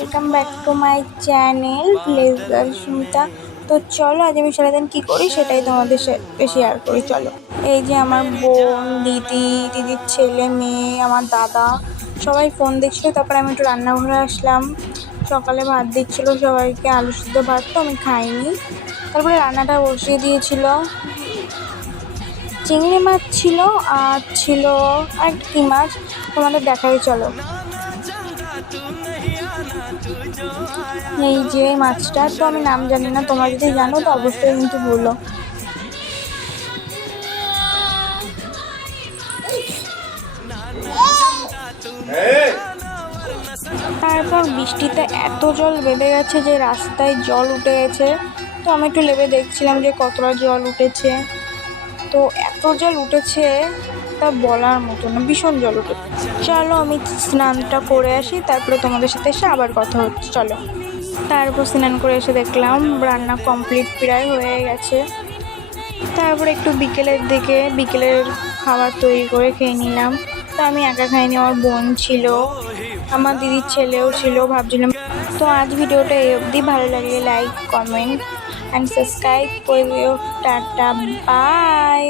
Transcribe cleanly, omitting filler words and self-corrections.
Welcome back to my channel blazer Sumita. তো চলো আজ আমি সারাদিন কী করি সেটাই তোমাদের সাথে শেয়ার করি। চলো, এই যে আমার বোন, দিদির ছেলে, মেয়ে, আমার দাদা সবাই ফোন দেখছিল। তারপরে আমি একটু রান্নাঘরে আসলাম। সকালে ভাত দিচ্ছিল সবাইকে, আলু সিদ্ধ ভাত, তো আমি খাইনি। তারপরে রান্নাটা বসিয়ে দিয়েছিল, চিংড়ি মাছ ছিল আর ছিল আর কী মাছ তোমাদের দেখাই। চলো, এই যে মাছটা, তো আমি নাম জানি না, তোমরা যদি জানো তো অবশ্যই কিন্তু বলো। তারপর বৃষ্টিতে এত জল বেঁধে গেছে যে রাস্তায় জল উঠে গেছে। তো আমি একটু নেমে দেখছিলাম যে কতটা জল উঠেছে। তো এত জল উঠেছে তা বলার মতো না, ভীষণ জল উঠেছে। চলো আমি স্নানটা করে আসি, তারপরে তোমাদের সাথে এসে আবার কথা হচ্ছে। চলো, তারপর স্নান করে এসে দেখলাম রান্না কমপ্লিট প্রায় হয়ে গেছে। তারপর একটু বিকেলের খাবার তৈরি করে খেয়ে নিলাম। তো আমি একা খাইনি, আমার বোন ছিল, আমার দিদির ছেলেও ছিল, ভাবছিলাম। তো আজ ভিডিওটা এই অবধি। ভালো লাগলে লাইক, কমেন্ট অ্যান্ড সাবস্ক্রাইব করে দিও। Tata, by.